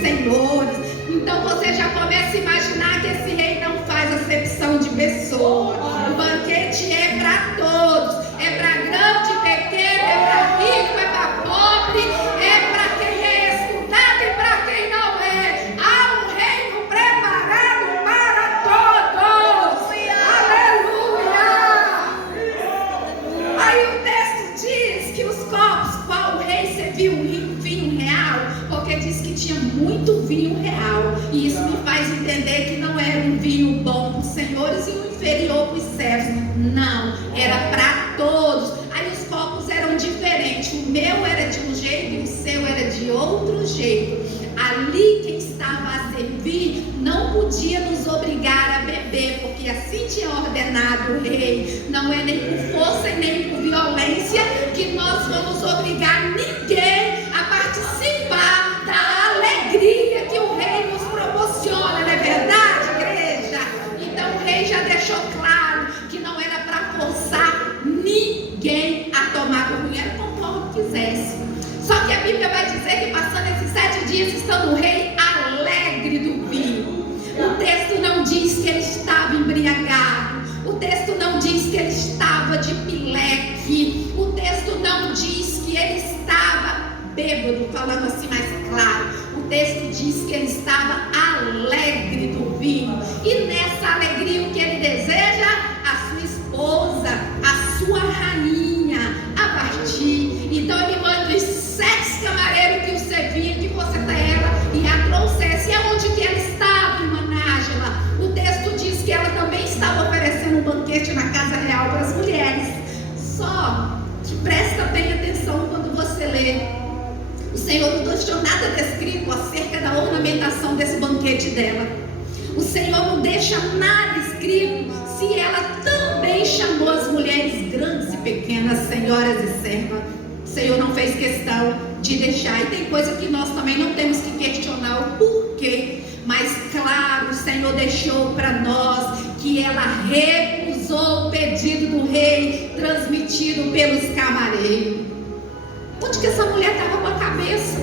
senhores. Então você já começa a imaginar que esse rei não faz acepção de pessoa. O banquete é para todos, é para grande, pequeno, é para rico, é para pobre, é para quem é estudado e para quem não é. Há um reino preparado para todos. Aleluia! Aí o texto diz que os copos, qual o rei serviu um vinho real, porque diz que tinha muito vinho real, e isso me faz entender que não era um vinho bom para os senhores e um inferior para os servos. Não, era para todos. Aí os copos eram diferentes, o meu era de um jeito e o seu era de outro jeito. Ali quem estava a servir não podia nos obrigar a beber, porque assim tinha ordenado o rei. Não é nem por força e nem por violência que nós vamos obrigar ninguém a participar da alegria que o rei nos proporciona, não é verdade, igreja? Então o rei já deixou claro que não era para forçar ninguém a tomar o vinho, era conforme quisesse. Só que a Bíblia vai dizer que passando esses 7 dias estando o rei alegre do vinho. O texto não diz que ele estava embriagado, o texto não diz que ele estava de pileque, o texto não diz que ele estava bêbado, falando assim mais claro. O texto diz que ele estava alegre do vinho, e nessa alegria o que ele deseja? A sua esposa, a sua rainha a partir. Então ele manda os 7 camareiros que o serviam, que você tá ela e a trouxesse. E aonde que ela estava, irmã Nájila? O texto diz que ela também estava oferecendo um banquete na casa real para as mulheres. Só que presta bem atenção quando você lê. O Senhor não deixou nada descrito acerca da ornamentação desse banquete dela. O Senhor não deixa nada escrito se ela também chamou as mulheres grandes e pequenas, senhoras e servas. O Senhor não fez questão de deixar. E tem coisa que nós também não temos que questionar o porquê. Mas claro, o Senhor deixou para nós que ela recusou o pedido do rei transmitido pelos camareiros. Onde que essa mulher estava com a cabeça?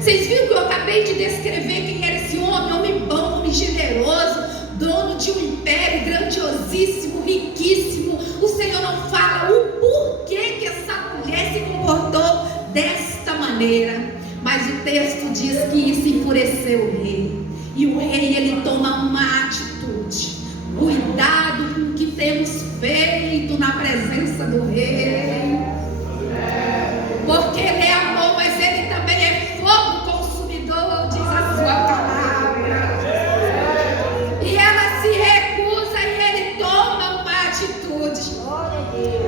Vocês viram que eu acabei de descrever quem era esse homem? Homem bom, homem generoso, dono de um império grandiosíssimo, riquíssimo. O Senhor não fala o porquê que essa mulher se comportou desta maneira, mas o texto diz que isso enfureceu o rei. E o rei, ele toma uma atitude. Cuidado com o que temos feito na presença do rei, porque ele é amor, mas ele também é fogo consumidor, diz a sua palavra. E ela se recusa e ele toma uma atitude.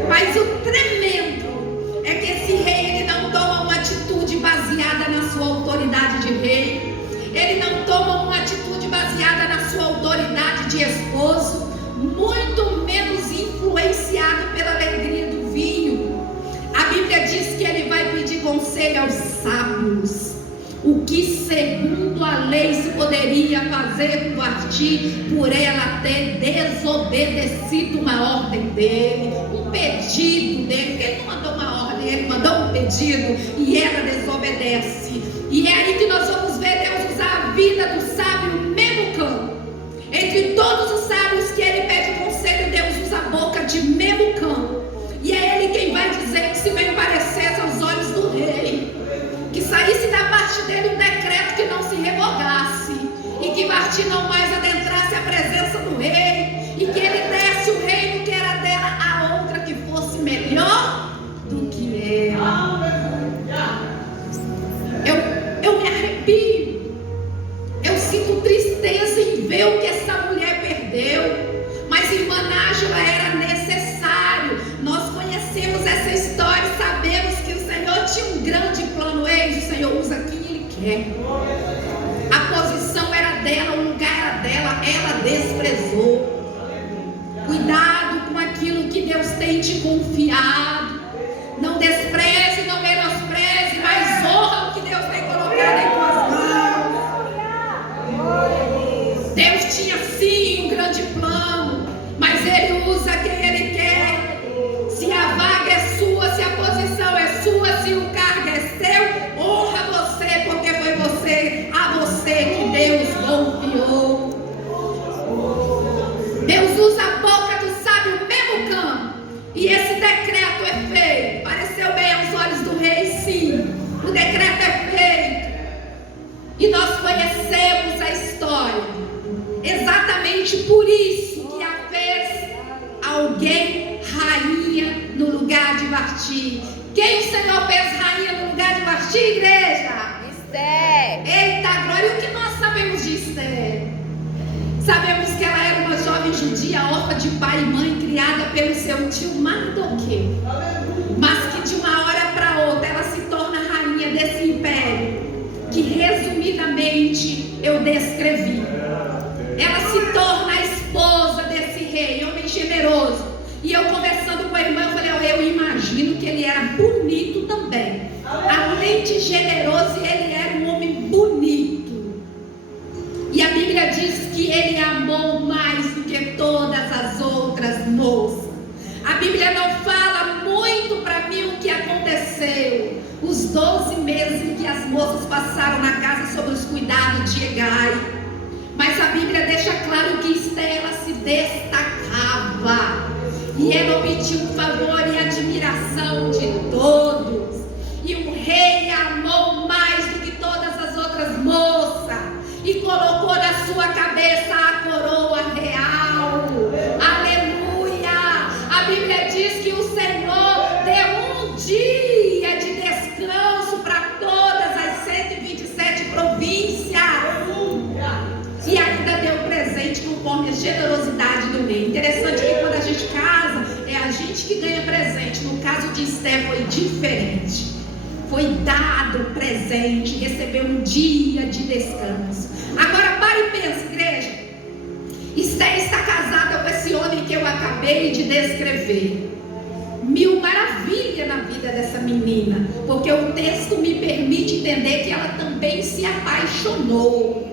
Mas o tremendo é que esse rei, ele não toma uma atitude baseada na sua autoridade de rei. Ele não toma uma atitude baseada na sua autoridade de esposo, muito menos influenciado pela alegria do vinho. A Bíblia diz que ele vai pedir conselho aos sábios. O que segundo a lei se poderia fazer partir por ela ter desobedecido uma ordem dele, um pedido dele, porque ele não mandou uma ordem, ele mandou um pedido e ela desobedece. E é aí que nós vamos ver Deus usar a vida do sábio Memucã. Entre todos os sábios que ele pede conselho, Deus usa a boca de Memucã. E é ele quem vai dizer que se bem parecesse aos olhos do rei, que saísse da parte dele um decreto que não se revogasse, e que Vasti não mais adentrasse a presença do rei, e que ele desse o reino que era dela a outra que fosse melhor do que ela. Eu me arrepio, eu sinto tristeza em ver o que essa mulher perdeu, mas irmã Nájila, era necessário. Nós conhecemos essa história, sabemos que o Senhor tinha um grande plano. Ele, o Senhor usa quem Ele quer. A posição era dela, o lugar era dela, ela desprezou. Cuidado com aquilo que Deus tem te confiado. Não despreze, não menospreze, mas honra o que Deus tem colocado em tuas mãos. Deus tinha sim um grande plano, mas Ele usa quem Ele quer. Se a vaga é sua, se a posição é sua, se o cargo é seu, honra você, porque foi você, a você confiou. Deus usa a boca do sábio mesmo campo. E esse decreto é feito. Pareceu bem aos olhos do rei, sim. O decreto é feito. E nós conhecemos a história. Exatamente por isso que a fez alguém rainha no lugar de Vasti. Quem o Senhor fez rainha no lugar de Vasti, igreja? Esther. Eita glória! E o que nós sabemos de Esther? Sabemos que ela era uma jovem judia, órfã de pai e mãe, criada pelo seu tio Mardoqueu. Mas que de uma hora para outra ela se torna rainha desse império, que resumidamente eu descrevi. Ela se torna a esposa desse rei, homem generoso. E eu conversando com a irmã, eu falei, eu imagino que ele era bonito também. Além de generoso, ele era um homem bonito. E a Bíblia diz que ele amou mais do que todas as outras moças. A Bíblia não fala muito para mim o que aconteceu. Os 12 meses em que as moças passaram na casa sob os cuidados de Hegai. Mas a Bíblia deixa claro que Esther, ela se destacava. E ela obtinha o favor e a admiração de todos. E o rei amou mais do que todas as outras moças. E colocou na sua cabeça a coroa real. Aleluia! A Bíblia diz que o Senhor deu um dia de descanso para todas as 127 províncias. E ainda deu presente conforme a generosidade do rei. Interessante que quando a gente casa, é a gente que ganha presente. No caso de Esther foi diferente. Foi dado presente, recebeu um dia de descanso. Agora pare e pense, igreja. Esther está casada com esse homem que eu acabei de descrever. Mil maravilhas na vida dessa menina, porque o texto me permite entender que ela também se apaixonou.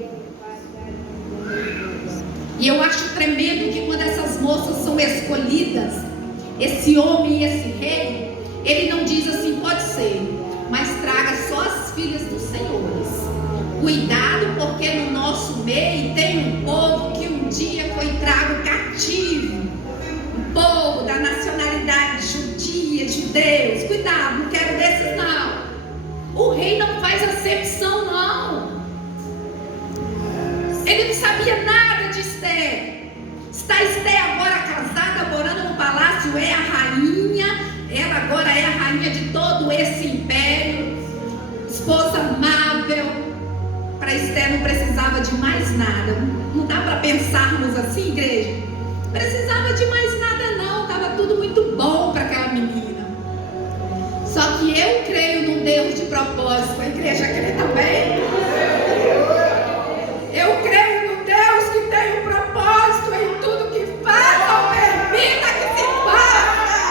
E eu acho tremendo que quando essas moças são escolhidas, esse homem e esse rei, ele não diz assim, pode ser, mas traga só as filhas dos senhores. Cuidado, porque no nosso meio tem um povo que um dia foi trago cativo. Um povo da nacionalidade judia, judeus. Cuidado, não quero desses não. O rei não faz acepção não. Ele não sabia nada de Esther. Está Esther agora casada, morando no palácio, é a rainha. Ela agora é a rainha de todo esse império. Esposa amável. Para Esther não precisava de mais nada. Não dá para pensarmos assim, igreja? Não precisava de mais nada não. Estava tudo muito bom para aquela menina. Só que eu creio num Deus de propósito. A igreja crê também? Eu creio no Deus que tem um propósito em tudo que faz, ou permita que se faça.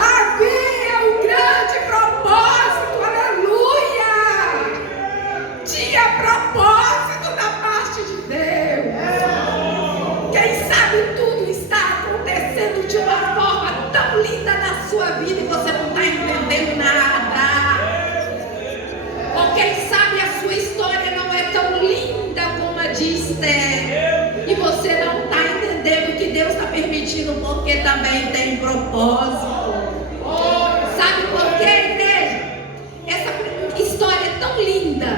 Havia um grande propósito, aleluia. Tinha propósito da parte de Deus. Quem sabe tudo está acontecendo de uma forma tão linda na sua vida e você não está entendendo nada. Ou quem sabe a sua história não é tão linda como a de Esther. E você não está entendendo o que Deus está permitindo, porque também tem propósito. Sabe por quê, igreja? Essa história é tão linda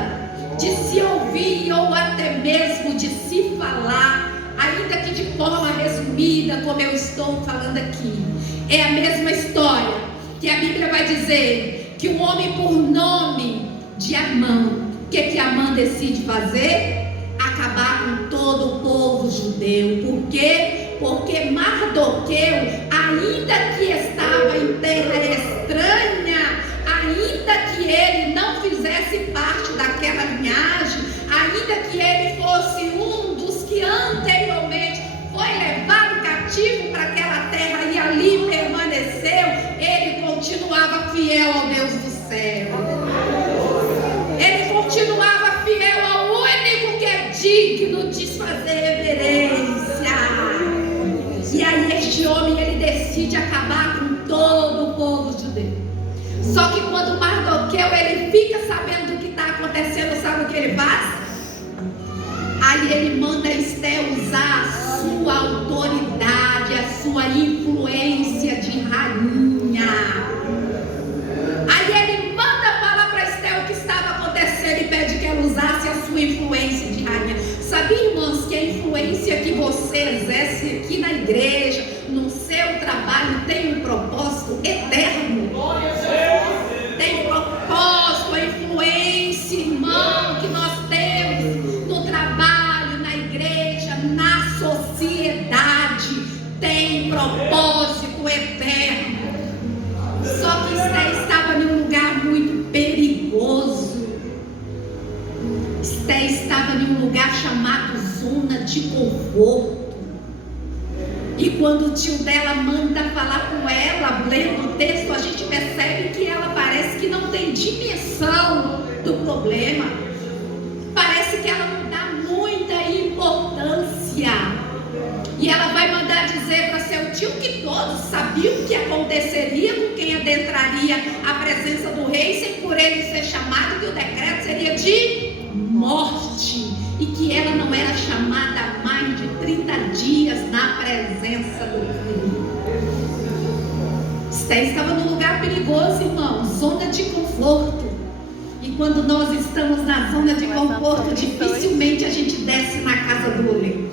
de se ouvir ou até mesmo de se falar, ainda que de forma resumida, como eu estou falando aqui. É a mesma história que a Bíblia vai dizer que um homem por nome de Amã, o que Amã decide fazer? Acabar com todo o povo judeu. Por quê? Porque Mardoqueu, ainda que estava em terra estranha, ainda que ele não fizesse parte daquela linhagem, ainda que ele fosse um dos que anteriormente foi levado cativo para aquela terra e ali permaneceu, ele continuava fiel ao Deus do céu. Ele continuava fiel ao único que é digno de fazer reverência. E aí este homem, ele decide acabar com todo o povo judeu. Só que quando Mardoqueu, ele fica sabendo do que está acontecendo, sabe o que ele faz? Aí ele manda Esté usar a sua autoridade, a sua influência de rainha. Aí ele manda falar para Esté o que estava acontecendo e pede que ela usasse a sua influência de rainha. Sabia, irmãos, que a influência que você exerce aqui na igreja, no seu trabalho, tem um propósito eterno? Tem propósito, a influência, irmão, que nós temos no trabalho, na igreja, na sociedade, tem propósito eterno. Só que Esté estava em um lugar muito perigoso. Esté estava em um lugar chamado zona de conforto. E quando o tio dela manda falar com ela, lendo o texto, a gente percebe que ela parece que não tem dimensão do problema. Parece que ela não dá muita importância. E ela vai mandar dizer para seu tio que todos sabiam o que aconteceria com quem adentraria a presença do rei sem por ele ser chamado, que o decreto seria de morte. E que ela não era chamada há mais de 30 dias na presença do rei. Esté estava num lugar perigoso, irmão, zona de conforto. E quando nós estamos na zona de conforto, dificilmente a gente desce na casa do rei.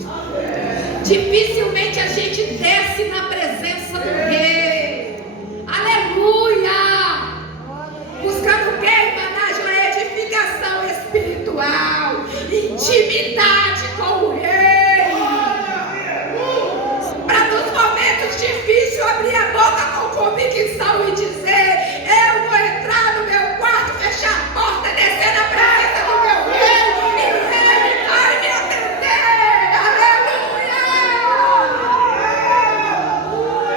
Dificilmente a gente desce na presença do rei. Aleluia! Buscando o quê, irmãs? A edificação espiritual, intimidade com o rei. Para nos momentos difíceis abrir a boca com convicção e dizer: eu vou entrar no meu quarto, fechar a porta, descer na presença do meu rei, e ele vai me atender. Aleluia!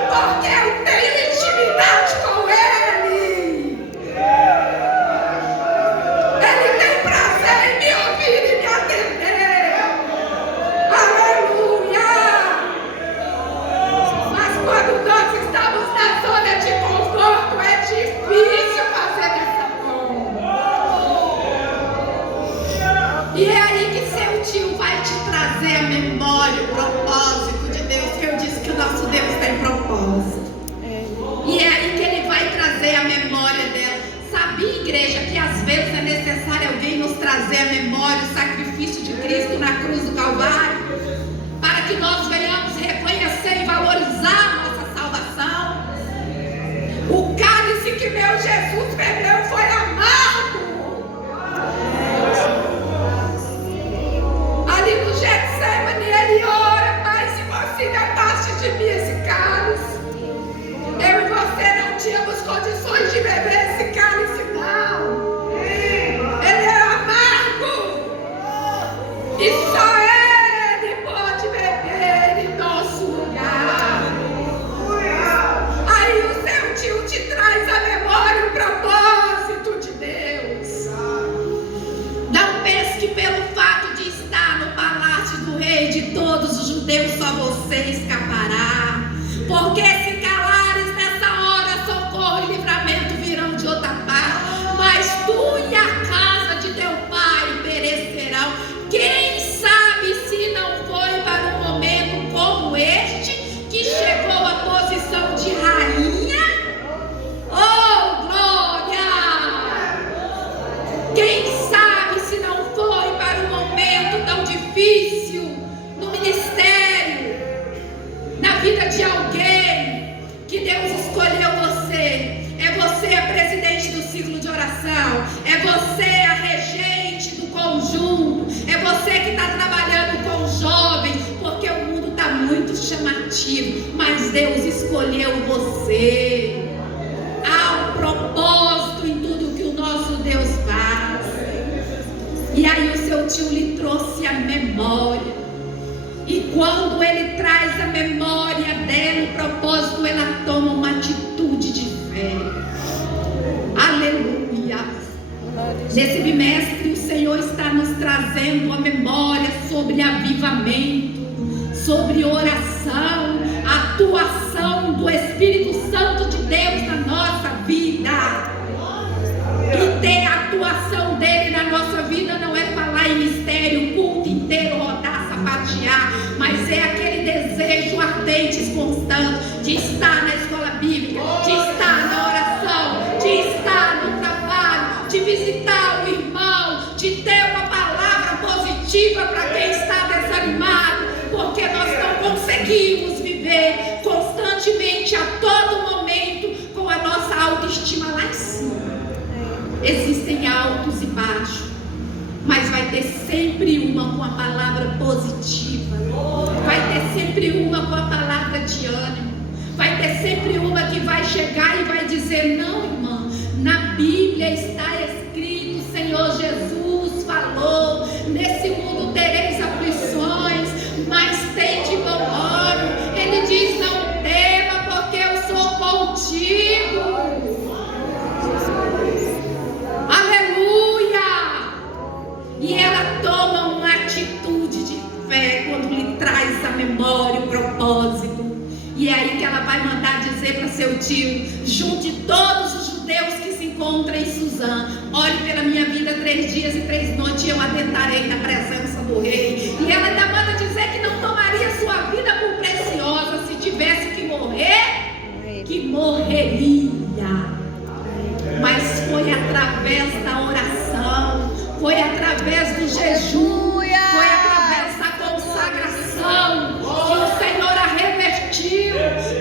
Porque eu tenho intimidade com ele. Ele tem prazer em me ouvir e me atender. Aleluia! Mas quando nós estamos na zona de conforto, é difícil fazer dessa forma. E é aí que seu tio vai te trazer a memória, o propósito de Deus, que eu disse que o nosso Deus tem propósito. E é aí que ele vai trazer a memória dela. Sabia, igreja, que às vezes é necessário alguém nos trazer a memória, o sacrifício de Cristo na cruz do Calvário, para que nós venhamos reconhecer e valorizar a nossa salvação. O cálice que meu Jesus bebeu foi amargo. Ali no Getsemane ele ora: Pai, se fosse afaste de mim esse cálice. Eu e você não tínhamos condições de beber esse cálice, não. Ele é amargo. E só ele pode beber em nosso lugar. Aí o seu tio te traz a memória, o propósito de Deus. Não pense que pelo fato de estar no palácio do rei de todos os judeus, só você escapará. Porque se calares nessa hora, socorro e livramento virão de outra parte. Mas tu e a casa de teu pai perecerão. Quem sabe se não foi para um momento como este que chegou à posição de rainha? Oh, glória! Quem sabe se não foi para um momento tão difícil no ministério, na vida de alguém, que Deus escolheu você. É você a presidente do ciclo de oração, é você a regente do conjunto, é você que está trabalhando com jovens, porque o mundo está muito chamativo, mas Deus escolheu você. Há um propósito em tudo que o nosso Deus faz. E aí o seu tio lhe trouxe a memória. E quando ele traz a memória dela, o propósito, ela toma uma atitude de fé. Aleluia. Nesse bimestre, o Senhor está nos trazendo a memória sobre avivamento, sobre oração, atuação do Espírito Santo de Deus na nossa vida. E ter a atuação dele na nossa vida não é falar em mistério o culto inteiro, rodar chatear, mas é aquele desejo ardente e constante de estar na escola bíblica, de estar na oração, de estar no trabalho, de visitar o irmão, de ter uma palavra positiva para quem está desanimado, porque nós não conseguimos viver constantemente, a todo momento, com a nossa autoestima lá em cima. Existem altos e baixos, mas vai ter sempre uma com a palavra positiva, vai ter sempre uma com a palavra de ânimo, vai ter sempre uma que vai chegar e vai dizer: não, irmã, na Bíblia está escrito, o Senhor Jesus falou, nesse mundo tereis aflições, mas tende bom ânimo. Ele diz: não tema, porque eu sou contigo. Aleluia! E ela toma uma atitude de fé quando lhe traz a memória, o propósito. E é aí que ela vai mandar dizer para seu tio: junte todos os judeus que se encontram em Suzã, ore pela minha vida 3 dias e 3 noites, e eu adentrarei na presença do rei. E ela ainda manda dizer que não tomaria sua vida por preciosa, se tivesse que morrer, que morreria. Mas foi através da oração, foi através do jejum, foi através da consagração que o Senhor a revertiu,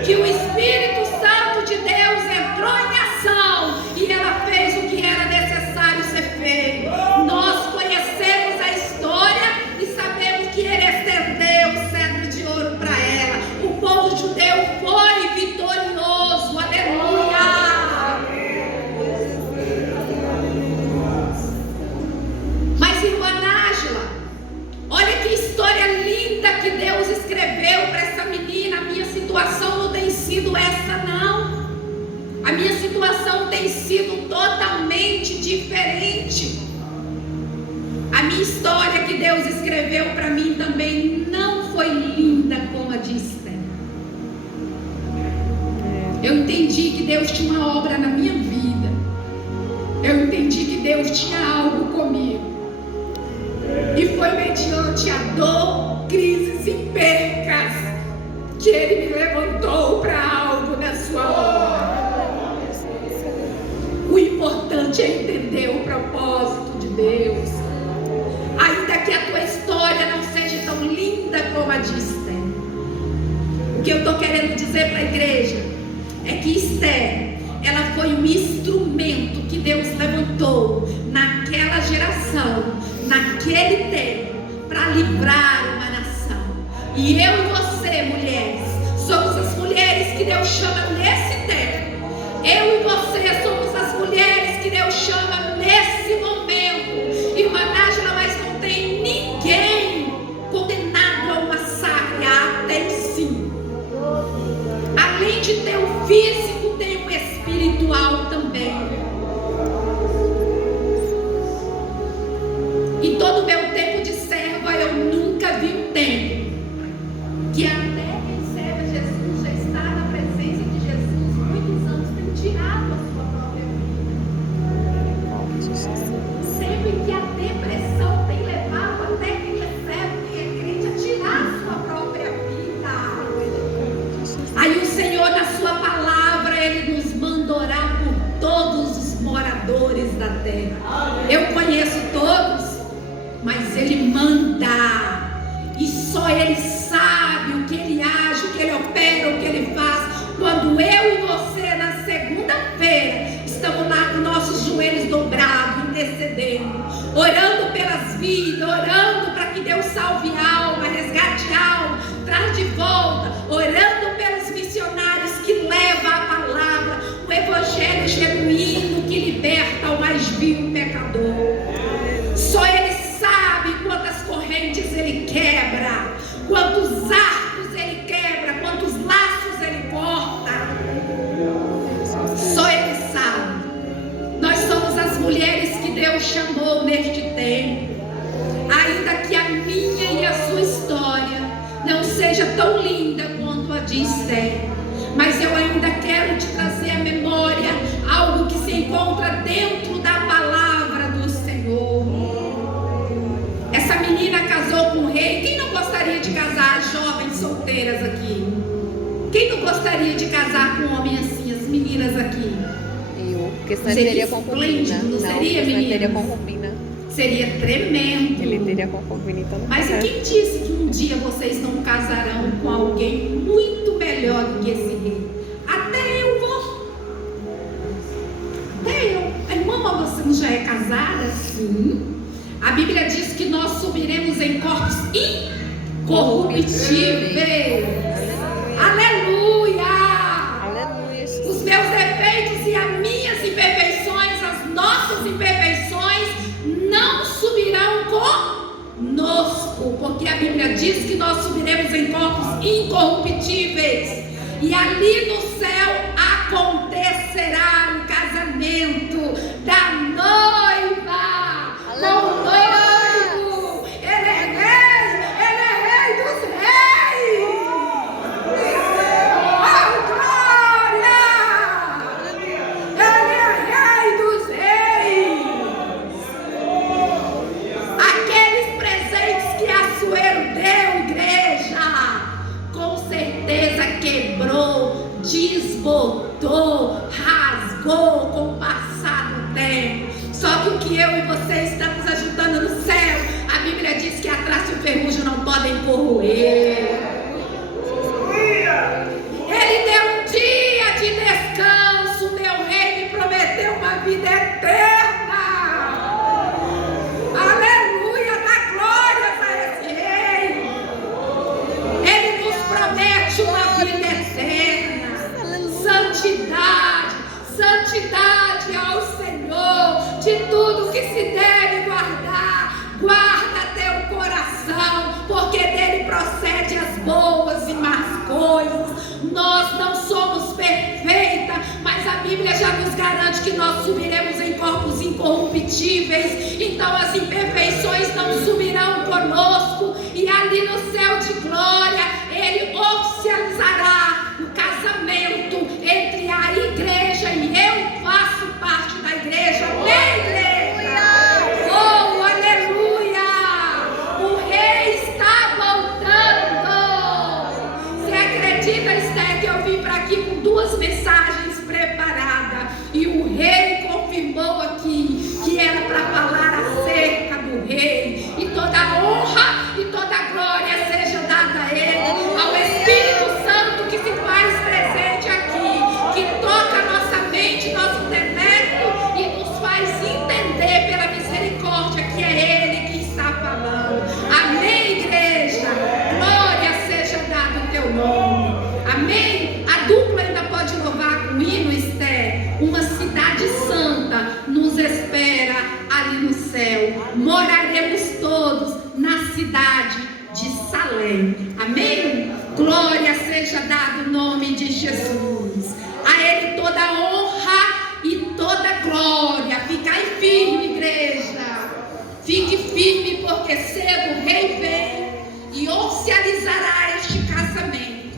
que o Espírito Santo de Deus entrou em ação e ela fez o que era necessário ser feito. Nós conhecemos a história e sabemos que ele estendeu o cetro de ouro para ela. O povo judeu foi vitorioso, aleluia! Mas, irmã Nájila, olha que história linda que Deus escreveu para essa menina. A minha situação não tem sido essa, não. A minha situação tem sido totalmente diferente. A minha história que Deus escreveu para mim também não foi linda como a de Esther. Eu entendi que Deus tinha uma obra na minha vida. Eu entendi que Deus tinha algo comigo. E foi mediante a dor, crises e percas que Ele me levantou para algo na sua obra. O importante é entender o propósito de Deus. Ainda que a tua história não seja tão linda como a de Esther. O que eu estou querendo dizer para a igreja é que Esther, ela foi um instrumento que Deus levantou naquela geração, naquele tempo, para livrar uma nação. E eu e você, mulheres, somos as mulheres que Deus chama nesse tempo. Eu e você somos as mulheres que Deus chama nesse momento. Irmã Nájila, mas não tem ninguém condenado a um massacre. Tem sim. Além de ter o físico, tem o espiritual também. Em todo o meu tempo de serva, eu nunca vi um tempo que até quem serve a Jesus já está na presença de Jesus muitos anos, tem tirado a sua própria vida. Sempre que a depressão tem levado até quem é servo, quem é crente, a tirar a sua própria vida. Aí o Senhor, na sua palavra, Ele nos manda orar por todos os moradores da terra. Eu conheço todos, mas Ele manda, e só Ele sabe o que Ele age, o que Ele opera, o que Ele faz. Quando eu e você, na segunda-feira, estamos lá com nossos joelhos dobrados, intercedendo, orando pelas vidas, orando para que Deus salve alma, resgate alma, traz de volta, orando pelos missionários que levam a palavra, o evangelho genuíno que liberta o mais vil pecador. Só Ele sabe quantas correntes Ele quebra, quantos arcos Ele quebra, quantos laços Ele corta. Só Ele sabe. Nós somos as mulheres que Deus chamou neste tempo. Ainda que a minha e a sua história não seja tão linda quanto a de Esther, mas eu ainda quero te trazer à memória algo que se encontra dentro da palavra do Senhor. Essa menina casou com o rei. Quem não gostaria de casar, as jovens solteiras aqui? Quem não gostaria de casar com um homem assim, as meninas aqui? Eu, porque senão ele teria concubina. Não seria, ele meninas? teria concubina. Seria tremendo. Ele teria concubina, então não Mas e quem disse que um dia vocês não casarão com alguém muito melhor do que esse rei? Até eu vou. Até eu. A irmã, você não já é casada? Sim. A Bíblia diz que nós subiremos em corpos incorruptíveis. Aleluia! Aleluia. Os meus defeitos e as minhas imperfeições, as nossas imperfeições, não subirão conosco, porque a Bíblia diz que nós subiremos em corpos incorruptíveis, e ali no céu acontecerá o casamento da noiva com o noivo. Ele é rei dos reis. Oh, glória! Ele é rei dos reis. Aqueles presentes que Assuero deu, igreja, com certeza quebrou, desbotou, rasgou com o passar do tempo. Só que o que eu e você estamos ajudando no céu, a Bíblia diz que a traça e o ferrugem não podem corroer. Ele deu um dia de descanso, meu rei me prometeu uma vida eterna. Aleluia, dá glórias a esse rei. Ele nos promete uma vida eterna, santidade ao Senhor. De tudo que se deve guardar, guarda teu coração, porque dele procede as boas e más coisas. Nós não somos perfeitas, mas a Bíblia já nos garante que nós subiremos em corpos incorruptíveis. Então as imperfeições não subirão conosco, e ali no céu de glória ele oficializará o casamento entre a igreja, e eu faço parte da igreja. Amém, igreja? Oh, aleluia! O rei está voltando. Você acredita, Esther, que eu vim para aqui com 2 mensagens preparadas, e o rei confirmou aqui que era para falar acerca do rei, e toda honra e toda glória seja dada a ele, ao Espírito Santo que se faz presente aqui, que toca nossa mente, nosso intelecto, e nos faz entender pela misericórdia que é ele que está falando. Amém, igreja? Glória seja dado o teu nome. Amém? A dupla ainda pode louvar com o hino, Esther. Uma cidade santa nos espera ali no céu. Moraremos todos na cidade de Salém. Amém? Glória seja dado o nome de Jesus. A ele toda honra e toda glória. Ficai firme, igreja. Fique firme, porque cedo o rei vem e oficializará este casamento.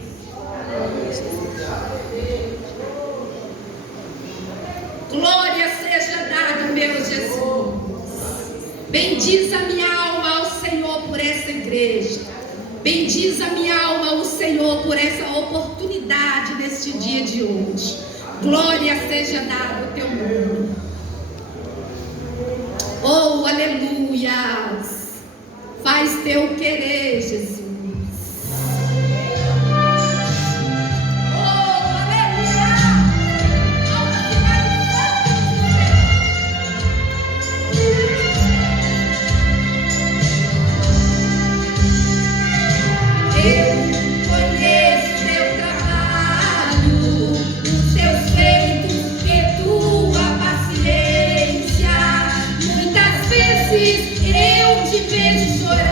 Glória seja dada, meu Jesus. Bendiz a minha alma ao Senhor por essa igreja. Bendiz a minha alma ao Senhor por essa oportunidade neste dia de hoje. Glória seja dada ao teu nome. Oh, aleluia. Faz teu querer, Jesus. Eu te vejo chorar.